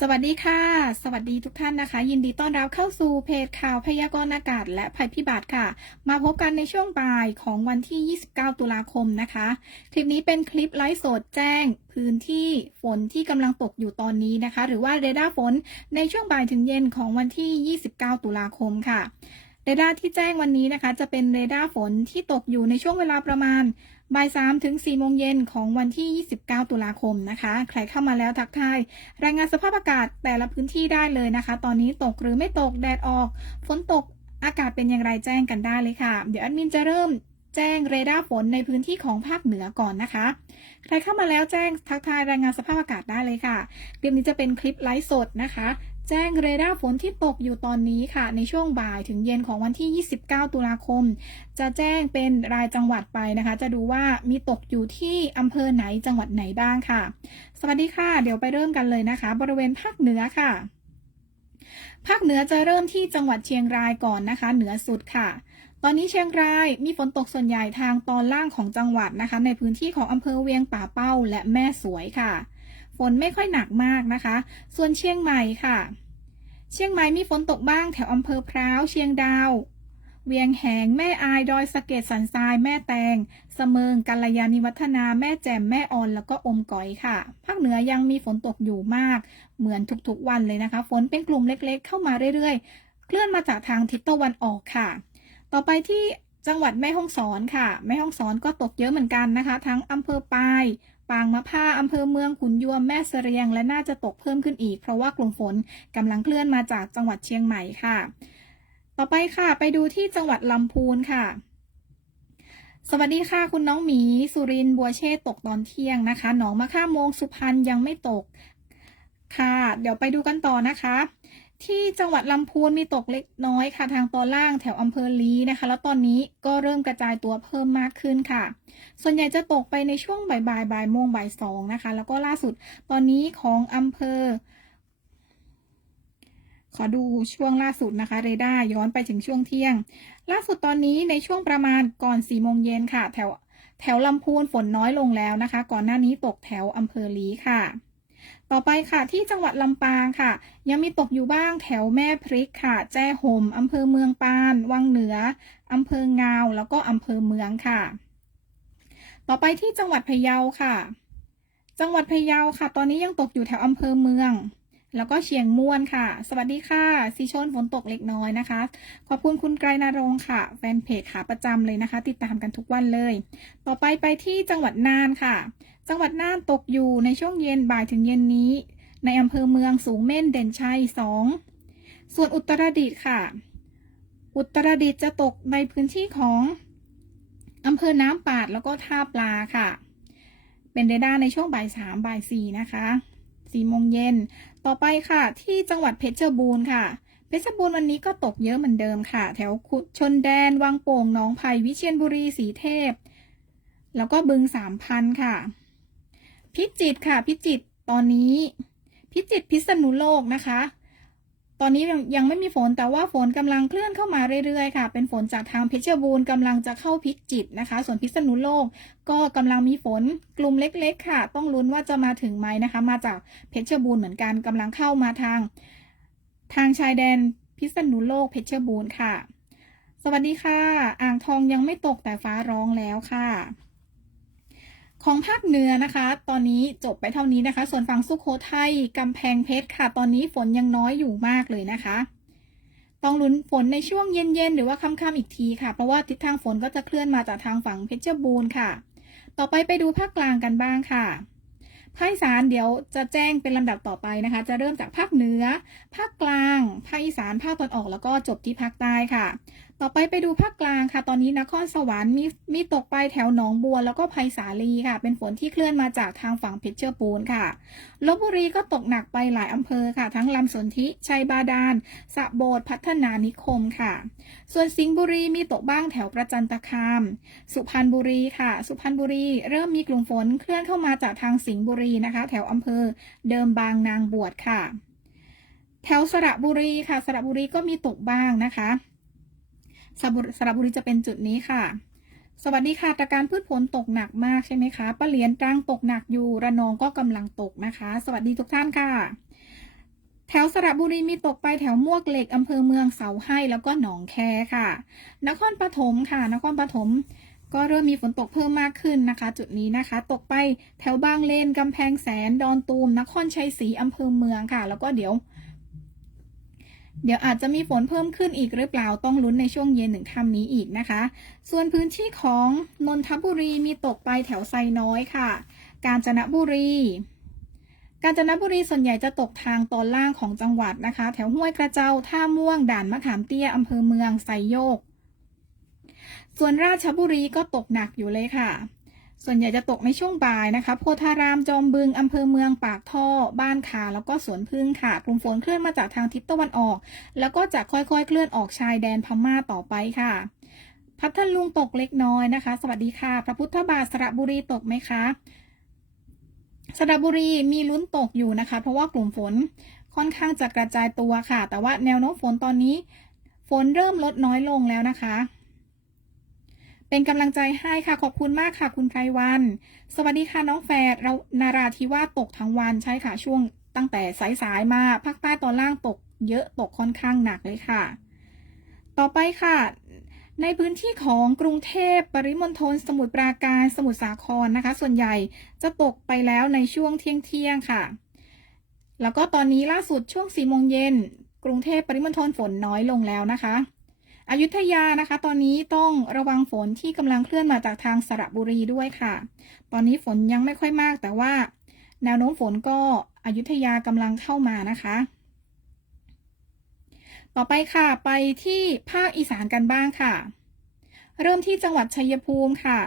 สวัสดีค่ะ สวัสดีทุกท่านนะคะ ยินดีต้อนรับเข้าสู่เพจข่าวพยากรณ์อากาศและภัยพิบัติค่ะ มาพบกันในช่วงบ่ายของวันที่ 29 ตุลาคมนะคะ คลิปนี้เป็นคลิปไลฟ์สดแจ้ง พื้นที่ฝนที่กำลังตกอยู่ตอนนี้นะคะ หรือว่าเรดาร์ฝนในช่วงบ่ายถึงเย็นของวันที่ 29 ตุลาคมค่ะเรดาร์ที่แจ้งวันนี้นะคะ จะเป็นเรดาร์ฝนที่ตกอยู่ในช่วงเวลาประมาณ บ่ายสามถึง4โมงเย็นของวันที่ 29 ตุลาคมนะคะ ใครเข้ามาแล้วทักทาย รายงานสภาพอากาศแต่ละพื้นที่ได้เลยนะคะ ตอนนี้ตกหรือไม่ตก แดดออก ฝนตก อากาศเป็นอย่างไรแจ้งกันได้เลยค่ะ เดี๋ยวแอดมินจะเริ่มแจ้งเรดาร์ฝนในพื้นที่ของภาคเหนือก่อนนะคะ ใครเข้ามาแล้วแจ้งทักทายรายงานสภาพอากาศได้เลยค่ะ คลิปนี้จะเป็นคลิปไลฟ์สดนะคะ แจ้งเรดาร์ฝนที่ตกอยู่ตอนนี้ค่ะ ในช่วงบ่ายถึงเย็นของวันที่ 29 ตุลาคม จะแจ้งเป็นรายจังหวัดไปนะคะ จะดูว่ามีตกอยู่ที่อำเภอไหนจังหวัดไหนบ้างค่ะ สวัสดีค่ะ เดี๋ยวไปเริ่มกันเลยนะคะ บริเวณภาคเหนือค่ะ ภาคเหนือจะเริ่มที่จังหวัดเชียงรายก่อนนะคะ เหนือสุดค่ะตอนนี้เชียงรายมีฝนตกส่วนใหญ่ทางตอนล่างของจังหวัดนะคะ ในพื้นที่ของอำเภอเวียงป่าเป้าและแม่สวยค่ะ นไม่ค่อยหนักมากนะคะ ส่วนเชียงใหม่ค่ะ เชียงใหม่มีฝนตกบ้างแถวอำเภอพร้าวเชียงดาว เวียงแหง แม่อาย ดอยสะเก็ดสันทราย แม่แตงเสมิงกัลยาณิวัฒนา แม่แจ่ม แม่ออน แล้วก็อมก๋อยค่ะ ภาคเหนือยังมีฝนตกอยู่มาก เหมือนทุกๆวันเลยนะคะ ฝนเป็นกลุ่มเล็กๆ เข้ามาเรื่อยๆ เคลื่อนมาจากทางทิศตะวันออกค่ะ ต่อไปที่จังหวัดแม่ฮ่องสอนค่ะ แม่ฮ่องสอนก็ตกเยอะเหมือนกันนะคะ ทั้งอำเภอปาย ปางมะผ้าอำเภอเมืองขุนยวมแม่เสรียง และน่าจะตกเพิ่มขึ้นอีก เพราะว่ากลุ่มฝนกำลังเคลื่อนมาจากจังหวัดเชียงใหม่ค่ะ ต่อไปค่ะ ไปดูที่จังหวัดลำพูนค่ะสวัสดีค่ะคุณน้องหมีสุรินทร์บัวเชษตกตอนเที่ยงนะคะ หนองมะค่าโมงสุพรรณยังไม่ตก ค่ะ เดี๋ยวไปดูกันต่อนะคะ ที่จังหวัดลำพูนมีตกเล็กน้อยค่ะทางตอนล่างแถวอำเภอลีนะคะ แล้วตอนนี้ก็เริ่มกระจายตัวเพิ่มมากขึ้นค่ะ ส่วนใหญ่จะตกไปในช่วงบ่ายบ่ายบ่ายโมงบ่ายสองนะคะ แล้วก็ล่าสุดตอนนี้ของอำเภอ ขอดูช่วงล่าสุดนะคะ เรดาร์ย้อนไปถึงช่วงเที่ยง ล่าสุดตอนนี้ในช่วงประมาณก่อน4ี่โมงเย็นค่ะ แถวแถวลำพูนฝนน้อยลงแล้วนะคะ ก่อนหน้านี้ตกแถวอำเภอลีค่ะ ต่อไปค่ะที่จังหวัดลำปางค่ะ ยังมีตกอยู่บ้างแถวแม่พริกค่ะ แจ้ห่มอำเภอเมืองปาน วังเหนืออำเภองาว แล้วก็อำเภอเมืองค่ะ ต่อไปที่จังหวัดพะเยาค่ะ จังหวัดพะเยาค่ะ ตอนนี้ยังตกอยู่แถวอำเภอเมือง แล้วก็เชียงม่วนค่ะ สวัสดีค่ะสีชนฝนตกเล็กน้อยนะคะ ขอบคุณคุณไกรนารงค์ค่ะ แฟนเพจขาประจำเลยนะคะ ติดตามกันทุกวันเลย ต่อไปไปที่จังหวัดน่านค่ะ จังหวัดน่านตกอยู่ในช่วงเย็นบ่ายถึงเย็นนี้ ในอำเภอเมืองสูงเม่นเด่นชัยสองส่วนอุตรดิตถ์ค่ะ อุตรดิตถ์จะตกในพื้นที่ของอำเภอน้ำปาดแล้วก็ท่าปลาค่ะ เป็นเรดาร์ในช่วงบ่ายสามบ่ายสี่นะคะสี่โมงเย็น ต่อไปค่ะ ที่จังหวัดเพชรบูรณ์ค่ะ เพชรบูรณ์วันนี้ก็ตกเยอะเหมือนเดิมค่ะ แถวชนแดน วังโป่งหนองไผ่วิเชียรบุรีสีเทพ แล้วก็บึงสามพันค่ะ พิจิตค่ะ พิจิตตอนนี้ พิจิตพิษณุโลกนะคะ ตอนนี้ยังยังไม่มีฝนแต่ว่าฝนกำลังเคลื่อนเข้ามาเรื่อยๆค่ะ เป็นฝนจากทางเพชรบูรณ์กำลังจะเข้าพิจิตนะคะ ส่วนพิษณุโลกก็กำลังมีฝนกลุ่มเล็ก ๆ ค่ะ ต้องลุ้นว่าจะมาถึงไหมนะคะ มาจากเพชรบูรณ์เหมือนกันกำลังเข้ามาทาง ทางชายแดนพิษณุโลกเพชรบูรณ์ค่ะ สวัสดีค่ะ อ่างทองยังไม่ตกแต่ฟ้าร้องแล้วค่ะ ของภาคเหนือนะคะ ตอนนี้จบไปเท่านี้นะคะ ส่วนฝั่งสุโขทัยกำแพงเพชรค่ะ ตอนนี้ฝนยังน้อยอยู่มากเลยนะคะ ต้องลุ้นฝนในช่วงเย็นๆ หรือว่าค่ำๆอีกทีค่ะ เพราะว่าทิศทางฝนก็จะเคลื่อนมาจากทางฝั่งเพชรบูรณ์ค่ะ ต่อไปไปดูภาคกลางกันบ้างค่ะภาคอีสานเดี๋ยวจะแจ้งเป็นลำดับต่อไปนะคะ จะเริ่มจากภาคเหนือ ภาคกลาง ภาคอีสาน ภาคตะวันออกแล้วก็จบที่ภาคใต้ค่ะ ต่อไปไปดูภาคกลางค่ะ ตอนนี้นครสวรรค์มีมีตกไปแถวหนองบัวแล้วก็ไผ่สาลีค่ะ เป็นฝนที่เคลื่อนมาจากทางฝั่งเพชรบูรณ์ค่ะลบบุรีก็ตกหนักไปหลายอำเภอค่ะ ทั้งลำสนธิชัยบาดาลสะโบดพัฒนานิคมค่ะ ส่วนสิงห์บุรีมีตกบ้างแถวประจันตคาม สุพรรณบุรีค่ะ สุพรรณบุรีเริ่มมีกลุ่มฝนเคลื่อนเข้ามาจากทางสิงห์บุรีนะคะ แถวอำเภอเดิมบางนางบวชค่ะ แถวสระบุรีค่ะ สระบุรีก็มีตกบ้างนะคะ สระบุระบุรีจะเป็นจุดนี้ค่ะ สวัสดีค่ะตะการพืชผลตกหนักมากใช่ไหมคะปะเหลียนตรังตกหนักอยู่ระนองก็กำลังตกนะคะ สวัสดีทุกท่านค่ะ แถวสระบุรีมีตกไปแถวมวกเหล็กอำเภอเมืองเสาให้แล้วก็หนองแคค่ะ นครปฐมค่ะ นครปฐมก็เริ่มมีฝนตกเพิ่มมากขึ้นนะคะ จุดนี้นะคะ ตกไปแถวบางเลนกำแพงแสนดอนตูมนครชัยศรีอำเภอเมืองค่ะ แล้วก็เดี๋ยว เดี๋ยวอาจจะมีฝนเพิ่มขึ้นอีกหรือเปล่าต้องลุ้นในช่วงเย็นถึงค่ำนี้อีกนะคะ ส่วนพื้นที่ของนนทบุรีมีตกไปแถวไซน้อยค่ะ กาญจนบุรี กาญจนบุรีส่วนใหญ่จะตกทางตอนล่างของจังหวัดนะคะ แถวห้วยกระเจ้า ท่าม่วง ด่านมะขามเตี้ยอำเภอเมืองไซโยก ส่วนราชบุรีก็ตกหนักอยู่เลยค่ะ ส่วนใหญ่จะตกในช่วงบ่ายนะคะโพธารามจอมบึงอำเภอเมืองปากท่อ บ้านขาแล้วก็สวนพึ่งค่ะกลุ่มฝนเคลื่อนมาจากทางทิศตะวันออก แล้วก็จะค่อยๆ เคลื่อนออกชายแดนพม่าต่อไปค่ะพัทลุงตกเล็กน้อยนะคะ สวัสดีค่ะ พระพุทธบาทสระบุรีตกไหมคะสระบุรีมีลุ้นตกอยู่นะคะ เพราะว่ากลุ่มฝนค่อนข้างจะกระจายตัวค่ะ แต่ว่าแนวโน้มฝนตอนนี้ ฝนเริ่มลดน้อยลงแล้วนะคะ เป็นกำลังใจให้ค่ะขอบคุณมากค่ะคุณไพรวัน สวัสดีค่ะน้องแฟดเรานาราธิวาสตกทั้งวันใช่ค่ะช่วงตั้งแต่สายๆมาภาคใต้ตอนล่างตกเยอะตกค่อนข้างหนักเลยค่ะ ต่อไปค่ะ ในพื้นที่ของกรุงเทพปริมณฑลสมุทรปราการสมุทรสาครนะคะ ส่วนใหญ่จะตกไปแล้วในช่วงเที่ยงเที่ยงค่ะ แล้วก็ตอนนี้ล่าสุดช่วง4โมงเย็นกรุงเทพปริมณฑลฝนน้อยลงแล้วนะคะ อยุธยานะคะ ตอนนี้ต้องระวังฝนที่กำลังเคลื่อนมาจากทางสระบุรีด้วยค่ะ ตอนนี้ฝนยังไม่ค่อยมาก แต่ว่าแนวโน้มฝนก็อยุธยากำลังเข้ามานะคะ ต่อไปค่ะไปที่ภาคอีสานกันบ้างค่ะ เริ่มที่จังหวัดชัยภูมิค่ะ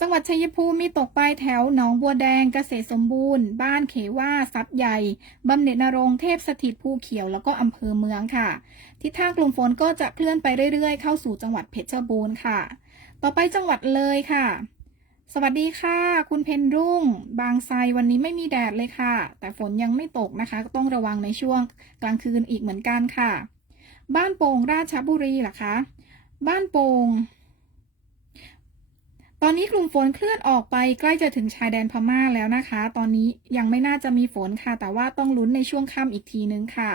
จังหวัดชัยภูมิมีตกไปแถวหนองบัวแดงเกษตรสมบูรณ์ บ้านเขว่าซับใหญ่บำเหน็จนรงเทพสถิตภูเขียวแล้วก็อำเภอเมืองค่ะ ทิศทางกลุ่มฝนก็จะเคลื่อนไปเรื่อยๆ เข้าสู่จังหวัดเพชรบูรณ์ค่ะ ต่อไปจังหวัดเลยค่ะ สวัสดีค่ะ คุณเพนรุ่ง บางไทรวันนี้ไม่มีแดดเลยค่ะ แต่ฝนยังไม่ตกนะคะ ก็ต้องระวังในช่วงกลางคืนอีกเหมือนกันค่ะ บ้านโป่งราชบุรีเหรอคะ บ้านโป่งตอนนี้กลุ่มฝนเคลื่อนออกไปใกล้จะถึงชายแดนพม่าแล้วนะคะ ตอนนี้ยังไม่น่าจะมีฝนค่ะ แต่ว่าต้องลุ้นในช่วงค่ำอีกทีนึงค่ะ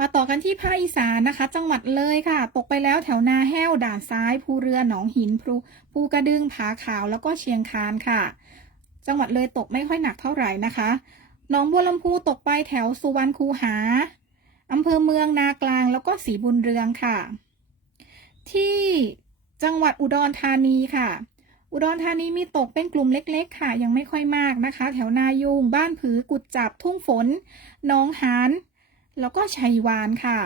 มาต่อกันที่ภาคอีสานนะคะ จังหวัดเลยค่ะ ตกไปแล้วแถวนาแห้วด่านซ้าย ภูเรือหนองหินภูภูกระดึงผาขาวแล้วก็เชียงคานค่ะ จังหวัดเลยตกไม่ค่อยหนักเท่าไหร่นะคะหนองบัวลำพูตกไปแถวสุวรรณคูหาอำเภอเมืองนากลางแล้วก็สีบุญเรืองค่ะ ที่จังหวัดอุดรธานีค่ะ อุดรธานีมีตกเป็นกลุ่มเล็ก ๆ ค่ะ ยังไม่ค่อยมากนะคะ แถวนายูงบ้านผือกุดจับทุ่งฝนหนองหาน แล้วก็ชัยวานค่ะ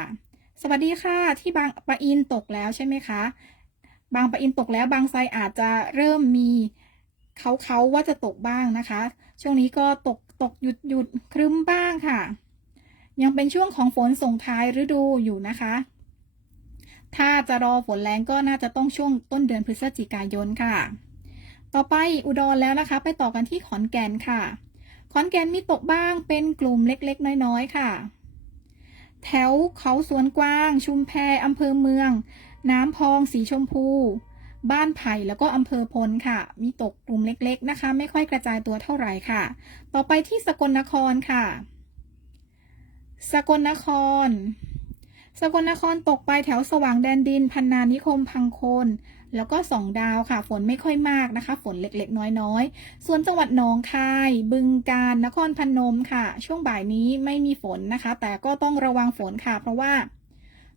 สวัสดีค่ะ ที่บางปะอินตกแล้วใช่ไหมคะ บางปะอินตกแล้วบางไทรอาจจะเริ่มมีเขาเขาๆว่าจะตกบ้างนะคะ ช่วงนี้ก็ตกตกหยุดหยุดครึ้มบ้างค่ะ ยังเป็นช่วงของฝนส่งท้ายฤดูอยู่นะคะ ถ้าจะรอฝนแรงก็น่าจะต้องช่วงต้นเดือนพฤศจิกายนค่ะ ต่อไปอุดรแล้วนะคะ ไปต่อกันที่ขอนแก่นค่ะ ขอนแก่นมีตกบ้างเป็นกลุ่มเล็กๆ น้อยๆ ค่ะ แถวเขาสวนกว้าง ชุมแพอำเภอเมือง น้ำพองสีชมพู บ้านไผ่แล้วก็อำเภอพลค่ะ มีตกกลุ่มเล็ก ๆนะคะ ไม่ค่อยกระจายตัวเท่าไหร่ค่ะ ต่อไปที่สกลนครค่ะ สกลนคร สกลนครตกไปแถวสว่างแดนดิน พันนานิคมพังโคน แล้วก็สองดาวค่ะ ฝนไม่ค่อยมากนะคะ ฝนเล็กๆ น้อยๆ ส่วนจังหวัดหนองคาย บึงกาฬนครพนมค่ะ ช่วงบ่ายนี้ไม่มีฝนนะคะ แต่ก็ต้องระวังฝนค่ะ เพราะว่า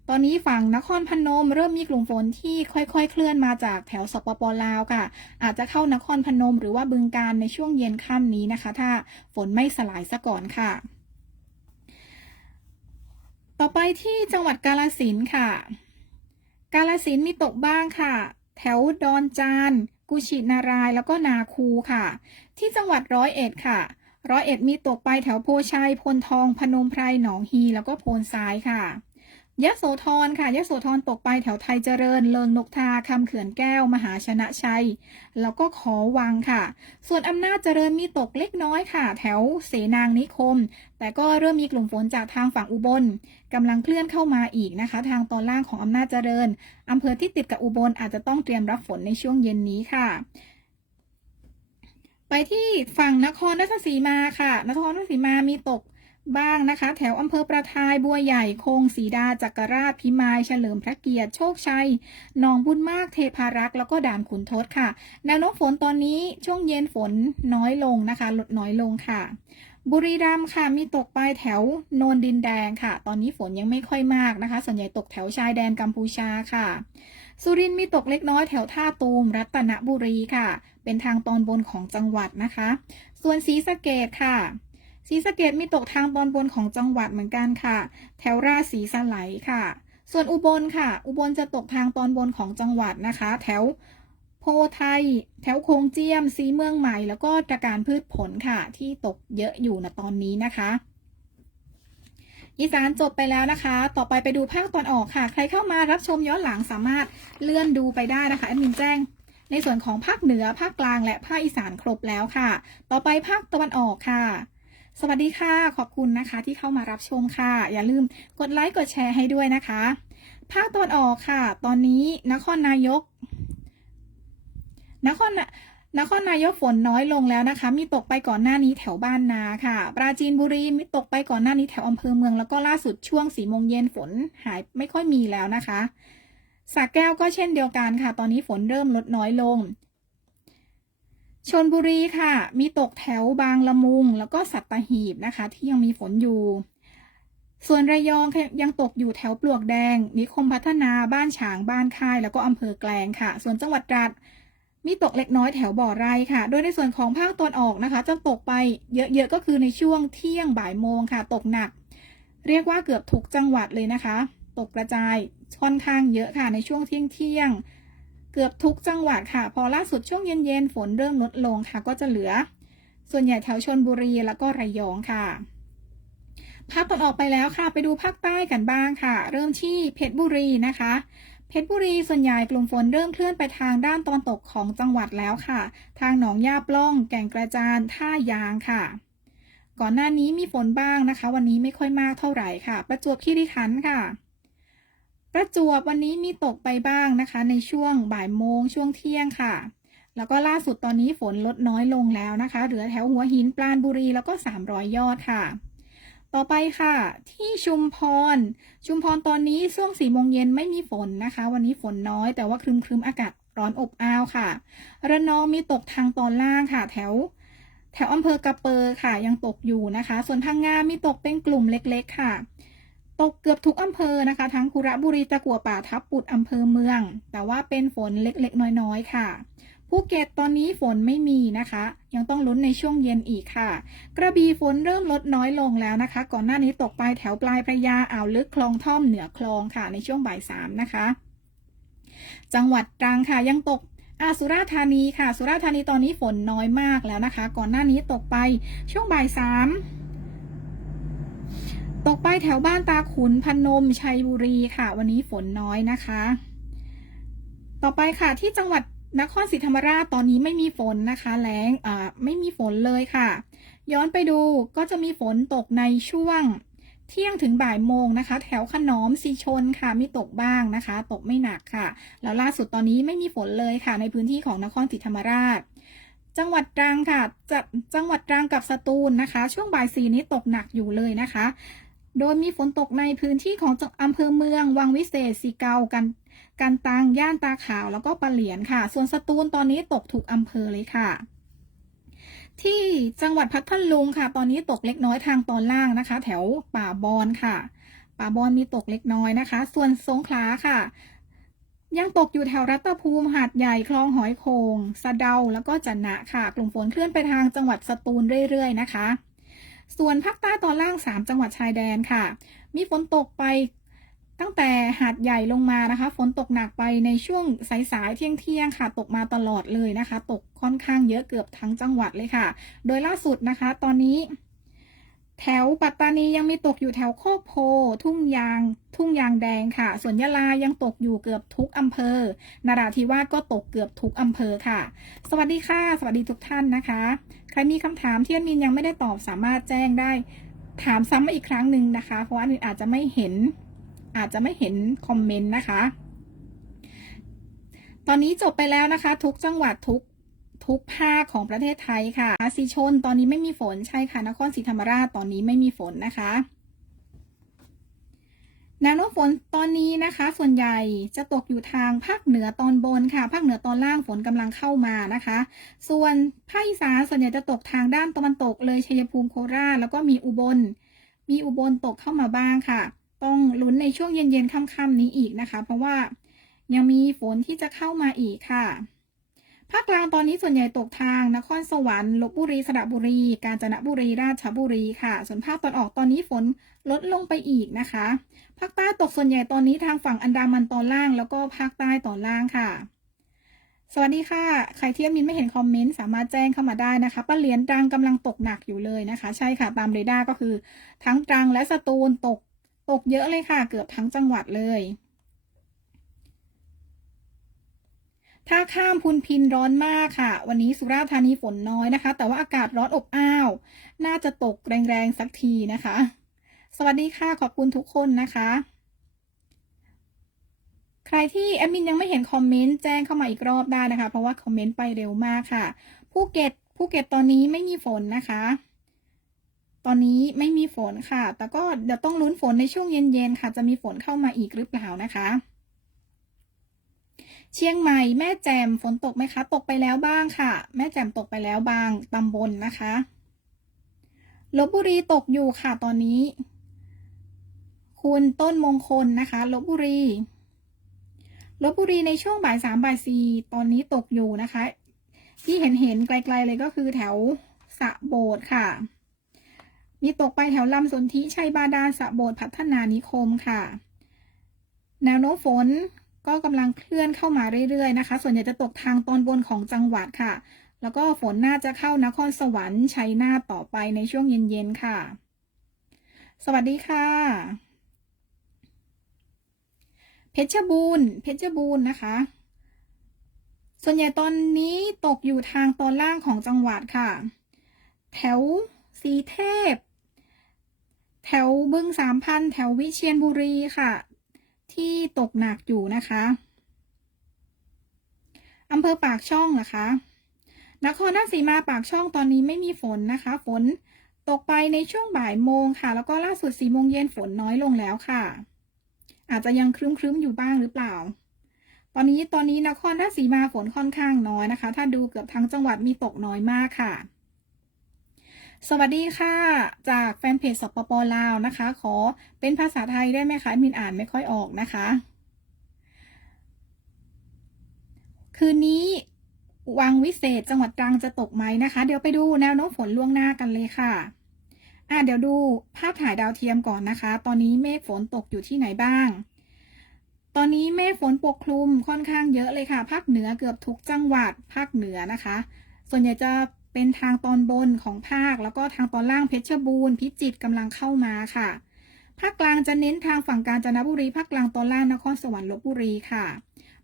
ตอนนี้ฝั่งนครพนม เริ่มมีกลุ่มฝนที่ค่อยๆ เคลื่อนมาจากแถวสปปลาวค่ะ อาจจะเข้านครพนม หรือว่าบึงกาฬในช่วงเย็นค่ำนี้นะคะ ถ้าฝนไม่สลายซะก่อนค่ะ ต่อไปที่จังหวัดกาลสินค่ะ กาลสินมีตกบ้างค่ะ แถวดอนจาน กุชินารายแล้วก็นาคูค่ะ ที่จังหวัดร้อยเอ็ดค่ะ ร้อยเอ็ดมีตกไปแถวโพชัยพลทองพนมไพรหนองฮีแล้วก็โพนซ้ายค่ะ ยะโสธรค่ะยะโสธรตกไปแถวไทยเจริญ เลิงนกทาคำเขื่อนแก้ว มหาชนะชัย แล้วก็ขอวังค่ะ ส่วนอำนาจเจริญมีตกเล็กน้อยค่ะ แถวเสนางนิคม แต่ก็เริ่มมีกลุ่มฝนจากทางฝั่งอุบลกำลังเคลื่อนเข้ามาอีกนะคะ ทางตอนล่างของอำนาจเจริญอำเภอที่ติดกับอุบลอาจจะต้องเตรียมรับฝนในช่วงเย็นนี้ค่ะไปที่ฝั่งนครราชสีมาค่ะ นครราชสีมามีตก บ้างนะคะ แถวอำเภอประทายบัวใหญ่โคงศรีดาจักรราชพิมาย เฉลิมพระเกียรติโชคชัยหนองบุญมากเทพารักษ์แล้วก็ด่านขุนทดค่ะแนวโน้มฝนตอนนี้ช่วงเย็นฝนน้อยลงนะคะ ลดน้อยลงค่ะ บุรีรัมย์ค่ะมีตกไปแถวโนนดินแดงค่ะ ตอนนี้ฝนยังไม่ค่อยมากนะคะ ส่วนใหญ่ตกแถวชายแดนกัมพูชาค่ะ สุรินทร์มีตกเล็กน้อยแถวท่าตูม รัตนบุรีค่ะ เป็นทางตอนบนของจังหวัดนะคะ ส่วนศรีสะเกดค่ะ ศรีสะเกดมีตกทางตอนบนของจังหวัดเหมือนกันค่ะ แถวราศีสไลค่ะ ส่วนอุบลค่ะ อุบลจะตกทางตอนบนของจังหวัดนะคะ แถวโพไทย แถวโคงเจียมซีเมืองใหม่ แล้วก็ตะการพืชผลค่ะ ที่ตกเยอะอยู่นะตอนนี้นะคะอีสานจบไปแล้วนะคะ ต่อไปไปดูภาคตอนออกค่ะ ใครเข้ามารับชมย้อนหลังสามารถเลื่อนดูไปได้นะคะแอดมินแจ้ง ในส่วนของภาคเหนือภาคกลางและภาคอีสานครบแล้วค่ะ ต่อไปภาคตะวันออกค่ะ สวัสดีค่ะ ขอบคุณนะคะที่เข้ามารับชมค่ะ อย่าลืมกดไลค์กดแชร์ให้ด้วยนะคะ ภาคตะวันออกค่ะ ตอนนี้นครนายก นครนนครนายกฝนน้อยลงแล้วนะคะ มีตกไปก่อนหน้านี้แถวบ้านนาค่ะ ปราจีนบุรีมีตกไปก่อนหน้านี้แถวอำเภอเมือง แล้วก็ล่าสุดช่วงสี่โมงเย็นฝนหายไม่ค่อยมีแล้วนะคะสระแก้วก็เช่นเดียวกันค่ะ ตอนนี้ฝนเริ่มลดน้อยลง ชนบุรีค่ะ มีตกแถวบางละมุง แล้วก็สัตหีบนะคะ ที่ยังมีฝนอยู่ ส่วนระยองยังตกอยู่แถวปลวกแดง นิคมพัฒนาบ้านฉางบ้านค่าย แล้วก็อำเภอแกลงค่ะ ส่วนจังหวัดตราดมีตกเล็กน้อยแถวบ่อไร่ค่ะ โดยในส่วนของภาคตอนออกนะคะ จะตกไปเยอะๆก็คือในช่วงเที่ยงบ่ายโมงค่ะ ตกหนัก เรียกว่าเกือบทุกจังหวัดเลยนะคะ ตกกระจายค่อนข้างเยอะค่ะในช่วงเที่ยงเที่ยง เกือบทุกจังหวัดค่ะ พอล่าสุดช่วงเย็นๆ ฝนเริ่มลดลงค่ะ ก็จะเหลือ ส่วนใหญ่แถวชนบุรีแล้วก็ระยองค่ะภาคตอนออกไปแล้วค่ะ ไปดูภาคใต้กันบ้างค่ะ เริ่มที่เพชรบุรีนะคะ เพชรบุรีส่วนใหญ่กลุ่มฝนเริ่มเคลื่อนไปทางด้านตะวันตกของจังหวัดแล้วค่ะ ทางหนองยาปล้อง แก่งกระจานท่ายางค่ะ ก่อนหน้านี้มีฝนบ้างนะคะ วันนี้ไม่ค่อยมากเท่าไหร่ค่ะ ประจวบคีรีขันธ์ค่ะ ประจวบวันนี้มีตกไปบ้างนะคะ ในช่วงบ่ายโมงช่วงเที่ยงค่ะ แล้วก็ล่าสุดตอนนี้ฝนลดน้อยลงแล้วนะคะ เหลือแถวหัวหินปราณบุรีแล้วก็ 300 ยอดค่ะ ต่อไปค่ะ ที่ชุมพร ชุมพรตอนนี้ช่วงสี่โมงเย็นไม่มีฝนนะคะ วันนี้ฝนน้อยแต่ว่าครึมครึมอากาศร้อนอบอ้าวค่ะ ระนองมีตกทางตอนล่างค่ะแถว แถวอำเภอกระเปอร์ค่ะยังตกอยู่นะคะ ส่วนพังงามีตกเป็นกลุ่มเล็ก ๆ ค่ะ ตกเกือบทุกอำเภอนะคะ ทั้งคุระบุรีตะกัวป่าทับปุดอำเภอเมือง แต่ว่าเป็นฝนเล็กๆ น้อยๆ ค่ะภูเก็ตตอนนี้ฝนไม่มีนะคะ ยังต้องลุ้นในช่วงเย็นอีกค่ะ กระบี่ฝนเริ่มลดน้อยลงแล้วนะคะ ก่อนหน้านี้ตกไปแถวปลายพระยาอ่าวลึกคลองท่อมเหนือคลองค่ะ ในช่วงบ่ายสามนะคะ จังหวัดตรังค่ะยังตกอาสุราธานีค่ะ สุราธานีตอนนี้ฝนน้อยมากแล้วนะคะ ก่อนหน้านี้ตกไปช่วงบ่ายสาม ตกไปแถวบ้านตาขุนพนมชัยบุรีค่ะ วันนี้ฝนน้อยนะคะ ต่อไปค่ะที่จังหวัดนครศรีธรรมราชตอนนี้ไม่มีฝนนะคะแล้งอ่าไม่มีฝนเลยค่ะ ย้อนไปดูก็จะมีฝนตกในช่วงเที่ยงถึงบ่ายโมงนะคะ แถวขนอมสีชนค่ะมีตกบ้างนะคะ ตกไม่หนักค่ะ แล้วล่าสุดตอนนี้ไม่มีฝนเลยค่ะ ในพื้นที่ของนครศรีธรรมราช จังหวัดตรังค่ะจะจังหวัดตรังกับสตูลนะคะ ช่วงบ่ายสี่นี้ตกหนักอยู่เลยนะคะ โดยมีฝนตกในพื้นที่ของอำเภอเมือง วังวิเศษสีเกากันกันตังย่านตาขาวแล้วก็ปะเหลียนค่ะ ส่วนสตูลตอนนี้ตกถูกอำเภอเลยค่ะ ที่จังหวัดพัทลุงค่ะ ตอนนี้ตกเล็กน้อยทางตอนล่างนะคะ แถวป่าบอนค่ะ ป่าบอนมีตกเล็กน้อยนะคะ ส่วนสงขลาค่ะ ยังตกอยู่แถวรัตภูมิหาดใหญ่คลองหอยโขงสะเดาแล้วก็จันนะค่ะ กลุ่มฝนเคลื่อนไปทางจังหวัดสตูลเรื่อยๆนะคะ ส่วนภาคใต้ตอนล่าง 3 จังหวัดชายแดนค่ะ มีฝนตกไปตั้งแต่หาดใหญ่ลงมานะคะ ฝนตกหนักไปในช่วงสายๆเที่ยงๆค่ะ ตกมาตลอดเลยนะคะ ตกค่อนข้างเยอะเกือบทั้งจังหวัดเลยค่ะ โดยล่าสุดนะคะ ตอนนี้ แถวปัตตานียังมีตกอยู่แถวโคกโพ ทุ่งยาง ทุ่งยางแดงค่ะ ส่วนยะลายังตกอยู่เกือบทุกอำเภอ นาราธิวาสก็ตกเกือบทุกอำเภอค่ะ สวัสดีค่ะ สวัสดีทุกท่านนะคะ ใครมีคำถามที่อันมินยังไม่ได้ตอบสามารถแจ้งได้ ถามซ้ำมาอีกครั้งหนึ่งนะคะ เพราะว่าอันมินอาจจะไม่เห็น อาจจะไม่เห็นคอมเมนต์นะคะ ตอนนี้จบไปแล้วนะคะ ทุกจังหวัดทุกทุกภาคของประเทศไทยค่ะสีชนตอนนี้ไม่มีฝนใช่ค่ะนครศรีธรรมราชตอนนี้ไม่มีฝนนะคะ แนวโน้มฝนตอนนี้นะคะ ส่วนใหญ่จะตกอยู่ทางภาคเหนือตอนบนค่ะ ภาคเหนือตอนล่างฝนกำลังเข้ามานะคะ ส่วนภาคอีสานส่วนใหญ่จะตกทางด้านตะวันตกเลยชัยภูมิโคราชแล้วก็มีอุบล มีอุบลตกเข้ามาบ้างค่ะ ต้องลุ้นในช่วงเย็นๆค่ำๆนี้อีกนะคะ เพราะว่ายังมีฝนที่จะเข้ามาอีกค่ะ ภาคกลางตอนนี้ส่วนใหญ่ตกทางนครสวรรค์ลบบุรีสระบุรี กาญจนบุรีราชบุรีค่ะ ส่วนภาคตอนออกตอนนี้ฝนลดลงไปอีกนะคะภาคใต้ตกส่วนใหญ่ตอนนี้ทางฝั่งอันดามันตอนล่าง แล้วก็ภาคใต้ตอนล่างค่ะ สวัสดีค่ะ ใครที่มินไม่เห็นคอมเมนต์สามารถแจ้งเข้ามาได้นะคะป้าเหรียญตรังกำลังตกหนักอยู่เลยนะคะ ใช่ค่ะตามเรดาร์ก็คือ ทั้งตรังและสตูลตกตกเยอะเลยค่ะ เกือบทั้งจังหวัดเลย ถ้าข้ามพุนพินร้อนมากค่ะ วันนี้สุราษฎร์ธานีฝนน้อยนะคะ แต่ว่าอากาศร้อนอบอ้าว น่าจะตกแรงๆสักทีนะคะ สวัสดีค่ะขอบคุณทุกคนนะคะ ใครที่แอดมินยังไม่เห็นคอมเมนต์แจ้งเข้ามาอีกรอบได้นะคะ เพราะว่าคอมเมนต์ไปเร็วมากค่ะภูเก็ตภูเก็ตตอนนี้ไม่มีฝนนะคะ ตอนนี้ไม่มีฝนค่ะ แต่ก็เดี๋ยวต้องลุ้นฝนในช่วงเย็นๆค่ะ จะมีฝนเข้ามาอีกหรือเปล่านะคะ เชียงใหม่แม่แจ่มฝนตกไหมคะ ตกไปแล้วบ้างค่ะ แม่แจ่มตกไปแล้วบางตำบลนะคะลบบุรีตกอยู่ค่ะตอนนี้ คุณต้นมงคลนะคะลบบุรีลบบุรีในช่วงบ่ายสามบ่ายสี่ตอนนี้ตกอยู่นะคะ ที่เห็นเห็นไกลๆเลยก็คือแถวสะโบดค่ะ มีตกไปแถวลำสนธิชัยบาดาลสะโบดพัฒนานิคมค่ะ แนวโน้มฝน ก็กำลังเคลื่อนเข้ามาเรื่อยๆนะคะ ส่วนใหญ่จะตกทางตอนบนของจังหวัดค่ะ แล้วก็ฝนน่าจะเข้านครสวรรค์ชัยนาทต่อไปในช่วงเย็นๆค่ะ สวัสดีค่ะ เพชรบูรณ์ เพชรบูรณ์นะคะ ส่วนใหญ่ตอนนี้ตกอยู่ทางตอนล่างของจังหวัดค่ะ แถวสีเทพ แถวบึงสามพัน แถววิเชียรบุรีค่ะ ที่ตกหนักอยู่นะคะอำเภอปากช่องนะคะ นครราชสีมาปากช่องตอนนี้ไม่มีฝนนะคะ ฝนตกไปในช่วงบ่ายโมงค่ะ แล้วก็ล่าสุดสี่โมงเย็นฝนน้อยลงแล้วค่ะ อาจจะยังครึ้มๆอยู่บ้างหรือเปล่า ตอนนี้ตอนนี้นครราชสีมาฝนค่อนข้างน้อยนะคะ ถ้าดูเกือบทั้งจังหวัดมีตกน้อยมากค่ะ สวัสดีค่ะ จากแฟนเพจสปปลาวนะคะ ขอเป็นภาษาไทยได้ไหมคะมินอ่านไม่ค่อยออกนะคะ คืนนี้วังวิเศษจังหวัดตรังจะตกไหมนะคะ เดี๋ยวไปดูแนวโน้มฝนล่วงหน้ากันเลยค่ะอะเดี๋ยวดูภาพถ่ายดาวเทียมก่อนนะคะ ตอนนี้เมฆฝนตกอยู่ที่ไหนบ้าง ตอนนี้เมฆฝนปกคลุมค่อนข้างเยอะเลยค่ะ ภาคเหนือเกือบทุกจังหวัดภาคเหนือนะคะ ส่วนใหญ่จะ เป็นทางตอนบนของภาค แล้วก็ทางตอนล่างเพชรบูรณ์พิจิตรกำลังเข้ามาค่ะ ภาคกลางจะเน้นทางฝั่งกาญจนบุรี ภาคกลางตอนล่างนครสวรรค์ลบบุรีค่ะ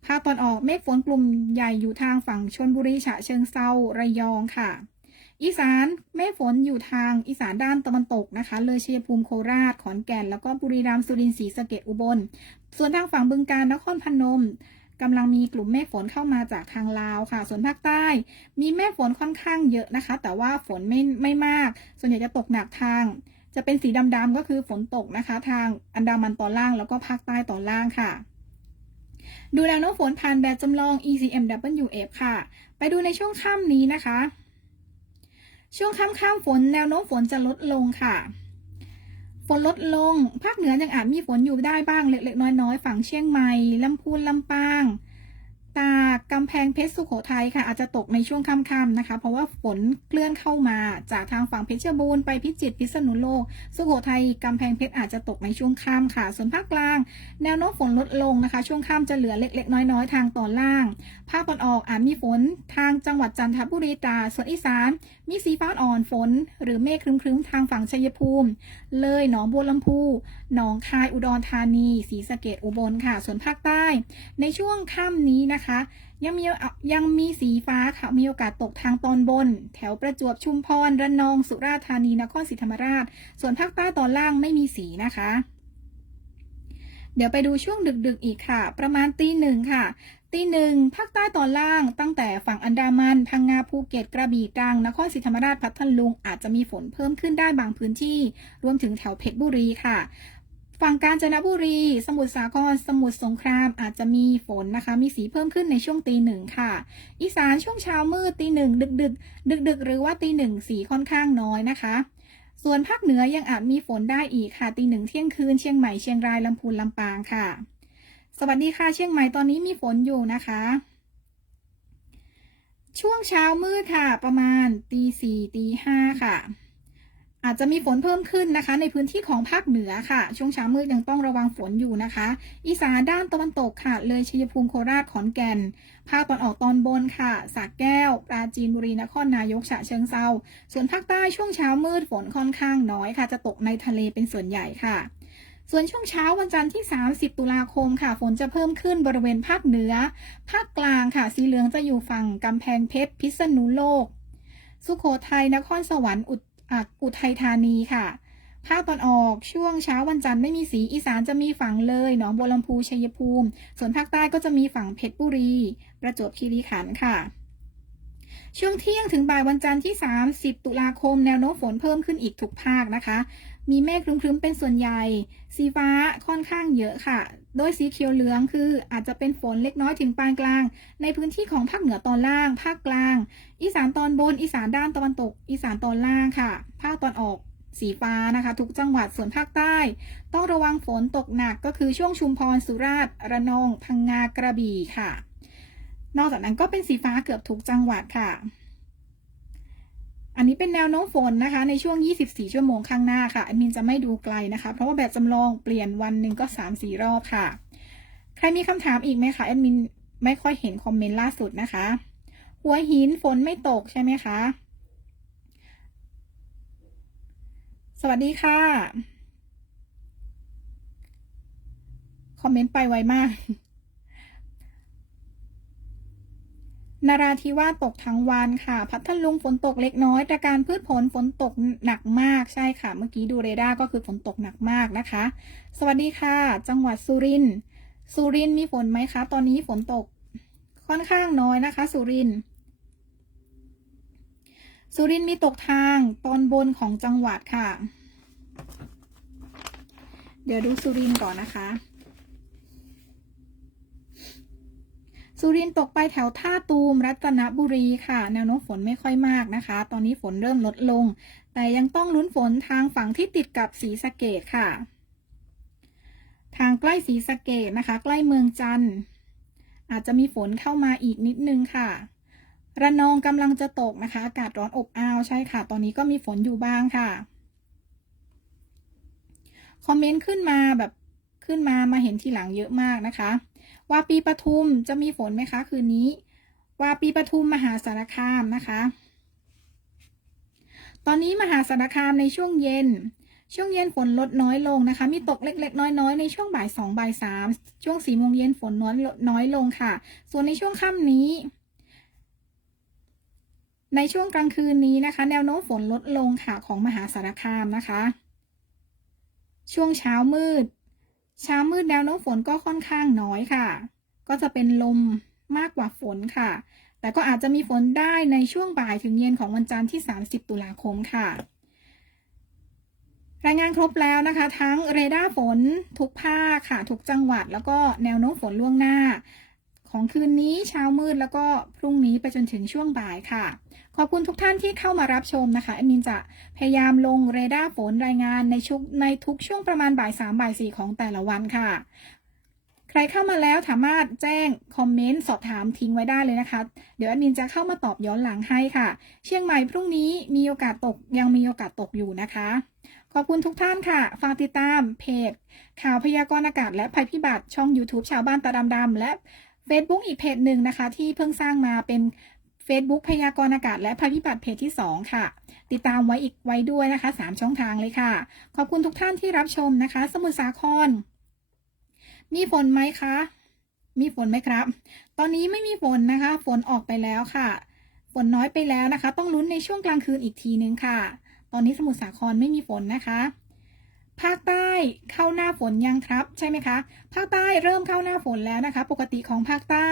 ภาคตอนออกเมฆฝนกลุ่มใหญ่อยู่ทางฝั่งชนบุรีฉะเชิงเซาระยองค่ะ อีสานเมฆฝนอยู่ทางอีสานด้านตะวันตกนะคะ เลยเชัยภูมิโคราช ขอนแก่น แล้วก็บุรีรัมย์สุรินทร์ศรีสะเกดอุบล ส่วนทางฝั่งบึงกาฬนครพนม กำลังมีกลุ่มเมฆฝนเข้ามาจากทางลาวค่ะ ส่วนภาคใต้ มีเมฆฝนค่อนข้างเยอะนะคะ แต่ว่าฝนไม่ไม่มาก ส่วนใหญ่จะตกหนักทาง จะเป็นสีดำๆก็คือฝนตกนะคะ ทางอันดามันตอนล่างแล้วก็ภาคใต้ตอนล่างค่ะ ดูแนวโน้มฝนผ่านแบบจำลอง ECMWF ค่ะ ไปดูในช่วงค่ำนี้นะคะ ช่วงค่ำๆฝนแนวโน้มฝนจะลดลงค่ะ ฝนลดลง ภาคเหนือยังอาจมีฝนอยู่ได้บ้างเล็กๆน้อยๆ ฝั่งเชียงใหม่ลำพูนลำปาง ตากกำแพงเพชรสุโขทัยค่ะ อาจจะตกในช่วงค่ำๆนะคะ เพราะว่าฝนเคลื่อนเข้ามาจากทางฝั่งเพชรบูรณ์ไปพิจิตรพิษณุโลก สุโขทัยกำแพงเพชรอาจจะตกในช่วงค่ำค่ะ ส่วนภาคกลาง แนวโน้มฝนลดลงนะคะ ช่วงค่ำจะเหลือเล็ก ๆ น้อยๆ ทางตอนล่าง ภาคตอนออกอาจมีฝนทางจังหวัดจันทบุรีตราส่วนอีสาน มีสีฟ้าอ่อนฝน หรือเมฆครึ้มๆทางฝั่งชัยภูมิ เลยหนองบัวลำพูหนองคายอุดรธานีศรีสะเกดอุบลค่ะ ส่วนภาคใต้ ในช่วงค่ำนี้นะคะยังมียังมีสีฟ้าค่ะมีโอกาสตกทางตอนบน แถวประจวบชุมพรระนองสุราษฎร์ธานีนครศรีธรรมราช ส่วนภาคใต้ตอนล่างไม่มีสีนะคะ เดี๋ยวไปดูช่วงดึกๆอีกค่ะ ประมาณตีหนึ่งค่ะตีหนึ่งภาคใต้ตอนล่าง ตั้งแต่ฝั่งอันดามันพังงาภูเก็ตกระบี่ตรังนครศรีธรรมราชพัทลุงอาจจะมีฝนเพิ่มขึ้นได้บางพื้นที่ รวมถึงแถวเพชรบุรีค่ะ ฝั่งกาญจนบุรี สมุทรสาคร สมุทรสงครามอาจจะมีฝนนะคะ มีสีเพิ่มขึ้นในช่วงตีหนึ่งค่ะ อีสานช่วงเช้ามืดตีหนึ่งดึกดึกดึกดึกหรือว่าตีหนึ่งสีค่อนข้างน้อยนะคะ ส่วนภาคเหนือยังอาจมีฝนได้อีกค่ะ ตีหนึ่งเที่ยงคืนเชียงใหม่เชียงรายลำพูนลำปางค่ะ สวัสดีค่ะเชียงใหม่ตอนนี้มีฝนอยู่นะคะ ช่วงเช้ามืดค่ะ ประมาณตีสี่ตีห้าค่ะ อาจจะมีฝนเพิ่มขึ้นนะคะ ในพื้นที่ของภาคเหนือค่ะ ช่วงเช้ามืดยังต้องระวังฝนอยู่นะคะ อีสานด้านตะวันตกค่ะ เลยชัยภูมิโคราชขอนแก่น ภาคตอนออกตอนบนค่ะสระแก้ว ปราจีนบุรีนครนายกฉะเชิงเซาส่วนภาคใต้ช่วงเช้ามืดฝนค่อนข้างน้อยค่ะ จะตกในทะเลเป็นส่วนใหญ่ค่ะส่วนช่วงเช้าวันจันทร์ที่ 30 ตุลาคมค่ะ ฝนจะเพิ่มขึ้นบริเวณภาคเหนือ ภาคกลางค่ะ สีเหลืองจะอยู่ฝั่งกำแพงเพชร พิษณุโลก สุโขทัย นครสวรรค์ อุ อะอุทัยธานีค่ะ ภาคตอนออกช่วงเช้าวันจันทร์ไม่มีสีอีสานจะมีฝั่งเลยหนองบัวลำพูชัยภูมิ ส่วนภาคใต้ก็จะมีฝั่งเพชรบุรี ประจวบคีรีขันธ์ค่ะช่วงเที่ยงถึงบ่ายวันจันทร์ที่ 30 ตุลาคม แนวโน้มฝนเพิ่มขึ้นอีกทุกภาคนะคะ มีเมฆครึ้มๆเป็นส่วนใหญ่ สีฟ้าค่อนข้างเยอะค่ะ โดยสีเขียวเหลืองคืออาจจะเป็นฝนเล็กน้อยถึงปานกลาง ในพื้นที่ของภาคเหนือตอนล่าง ภาคกลาง อีสานตอนบน อีสานด้านตะวันตก อีสานตอนล่างค่ะ ภาคตอนออก สีฟ้านะคะ ทุกจังหวัดส่วนภาคใต้ ต้องระวังฝนตกหนักก็คือช่วงชุมพรสุราษฎร์ระนองพังงากระบี่ค่ะ นอกจากนั้นก็เป็นสีฟ้าเกือบทุกจังหวัดค่ะ อันนี้เป็นแนวโน้มฝนนะคะ ในช่วง 24 ชั่วโมงข้างหน้าค่ะแอดมินจะไม่ดูไกลนะคะ เพราะว่าแบบจำลองเปลี่ยนวันหนึ่งก็ 3-4 รอบค่ะ ใครมีคำถามอีกไหมคะแอดมินไม่ค่อยเห็นคอมเมนต์ล่าสุดนะคะ หัวหินฝนไม่ตกใช่ไหมคะ สวัสดีค่ะ คอมเมนต์ไปไวมาก นาราธิวาสตกทั้งวันค่ะ พัทลุงฝนตกเล็กน้อยแต่การพืชผลฝนตกหนักมากใช่ค่ะ เมื่อกี้ดูเรดาร์ก็คือฝนตกหนักมากนะคะ สวัสดีค่ะ จังหวัดสุรินทร์สุรินทร์มีฝนไหมคะ ตอนนี้ฝนตกค่อนข้างน้อยนะคะ สุรินทร์สุรินทร์มีตกทางตอนบนของจังหวัดค่ะ เดี๋ยวดูสุรินทร์ก่อนนะคะ สุรินตกไปแถวท่าตูมรัตนบุรีค่ะ แนวโน้มฝนไม่ค่อยมากนะคะ ตอนนี้ฝนเริ่มลดลง แต่ยังต้องลุ้นฝนทางฝั่งที่ติดกับศรีสะเกดค่ะ ทางใกล้ศรีสะเกดนะคะ ใกล้เมืองจันทร์อาจจะมีฝนเข้ามาอีกนิดนึงค่ะระนองกำลังจะตกนะคะ อากาศร้อนอบอ้าวใช่ค่ะ ตอนนี้ก็มีฝนอยู่บ้างค่ะ คอมเมนต์ขึ้นมาแบบขึ้นมามาเห็นทีหลังเยอะมากนะคะ วาปีปทุมจะมีฝนไหมคะคืนนี้ วาปีปทุมมหาสารคามนะคะ ตอนนี้มหาสารคามในช่วงเย็น ช่วงเย็นฝนลดน้อยลงนะคะ มีตกเล็ก ๆ น้อยๆ ในช่วงบ่ายสองบ่ายสามช่วงสี่โมงเย็นฝนน้อยน้อยลงค่ะ ส่วนในช่วงค่ำนี้ในช่วงกลางคืนนี้นะคะ แนวโน้มฝนลดลงค่ะของมหาสารคามนะคะ ช่วงเช้ามืด เช้ามืดแนวโน้มฝนก็ค่อนข้างน้อยค่ะ ก็จะเป็นลมมากกว่าฝนค่ะ แต่ก็อาจจะมีฝนได้ในช่วงบ่ายถึงเย็นของวันจันทร์ที่ 30 ตุลาคมค่ะ รายงานครบแล้วนะคะ ทั้งเรดาร์ฝนทุกภาคค่ะ ทุกจังหวัดแล้วก็แนวโน้มฝนล่วงหน้า ของคืนนี้เช้ามืดแล้วก็พรุ่งนี้ไปจนถึงช่วงบ่ายค่ะ ขอบคุณทุกท่านที่เข้ามารับชมนะคะแอดมินจะพยายามลงเรดาร์ฝนรายงานในชุกในทุกช่วงประมาณบ่ายสามบ่ายสี่ของแต่ละวันค่ะ ใครเข้ามาแล้วสามารถแจ้งคอมเมนต์สอบถามทิ้งไว้ได้เลยนะคะ เดี๋ยวแอดมินจะเข้ามาตอบย้อนหลังให้ค่ะ เชียงใหม่พรุ่งนี้มีโอกาสตกยังมีโอกาสตกอยู่นะคะขอบคุณทุกท่านค่ะ ฝากติดตามเพจ ข่าวพยากรณ์อากาศและภัยพิบัติช่อง YouTube ชาวบ้านตาดำๆและ Facebook อีกเพจหนึ่งนะคะ ที่เพิ่งสร้างมาเป็น Facebook พยากรณ์อากาศและภัยพิบัติเพจที่ 2 ค่ะ ติดตามไว้อีกไว้ด้วยนะคะ 3 ช่องทางเลยค่ะ ขอบคุณทุกท่านที่รับชมนะคะ สมุทรสาคร มีฝนไหมคะ มีฝนไหมครับ ตอนนี้ไม่มีฝนนะคะ ฝนออกไปแล้วค่ะ ฝนน้อยไปแล้วนะคะ ต้องลุ้นในช่วงกลางคืนอีกทีนึงค่ะ ตอนนี้สมุทรสาครไม่มีฝนนะคะ ภาคใต้เข้าหน้าฝนยังครับใช่ไหมคะ ภาคใต้เริ่มเข้าหน้าฝนแล้วนะคะ ปกติของภาคใต้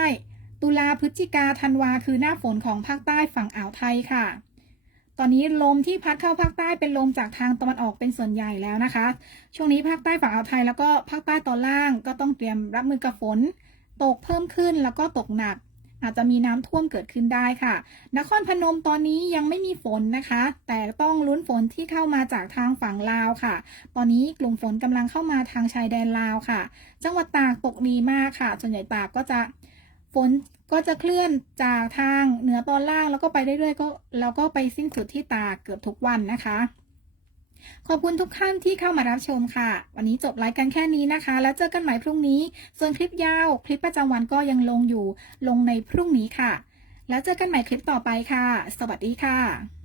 ตุลาพฤศจิกาธันวาคือหน้าฝนของภาคใต้ฝั่งอ่าวไทยค่ะ ตอนนี้ลมที่พัดเข้าภาคใต้เป็นลมจากทางตะวันออกเป็นส่วนใหญ่แล้วนะคะ ช่วงนี้ภาคใต้ฝั่งอ่าวไทยแล้วก็ภาคใต้ตอนล่างก็ต้องเตรียมรับมือกับฝน ตกเพิ่มขึ้นแล้วก็ตกหนัก อาจจะมีน้ำท่วมเกิดขึ้นได้ค่ะ นครพนมตอนนี้ยังไม่มีฝนนะคะ แต่ต้องลุ้นฝนที่เข้ามาจากทางฝั่งลาวค่ะ ตอนนี้กลุ่มฝนกำลังเข้ามาทางชายแดนลาวค่ะ จังหวัดตากตกดีมากค่ะ ส่วนใหญ่ตากก็จะฝนก็จะเคลื่อนจากทางเหนือตอนล่างแล้วก็ไปเรื่อยๆก็แล้วก็ไปสิ้นสุดที่ตากเกือบทุกวันนะคะ ขอบคุณทุกท่านที่เข้ามารับชมค่ะ วันนี้จบไลฟ์กันแค่นี้นะคะ แล้วเจอกันใหม่พรุ่งนี้ ส่วนคลิปยาว คลิปประจำวันก็ยังลงอยู่ ลงในพรุ่งนี้ค่ะ แล้วเจอกันใหม่คลิปต่อไปค่ะ สวัสดีค่ะ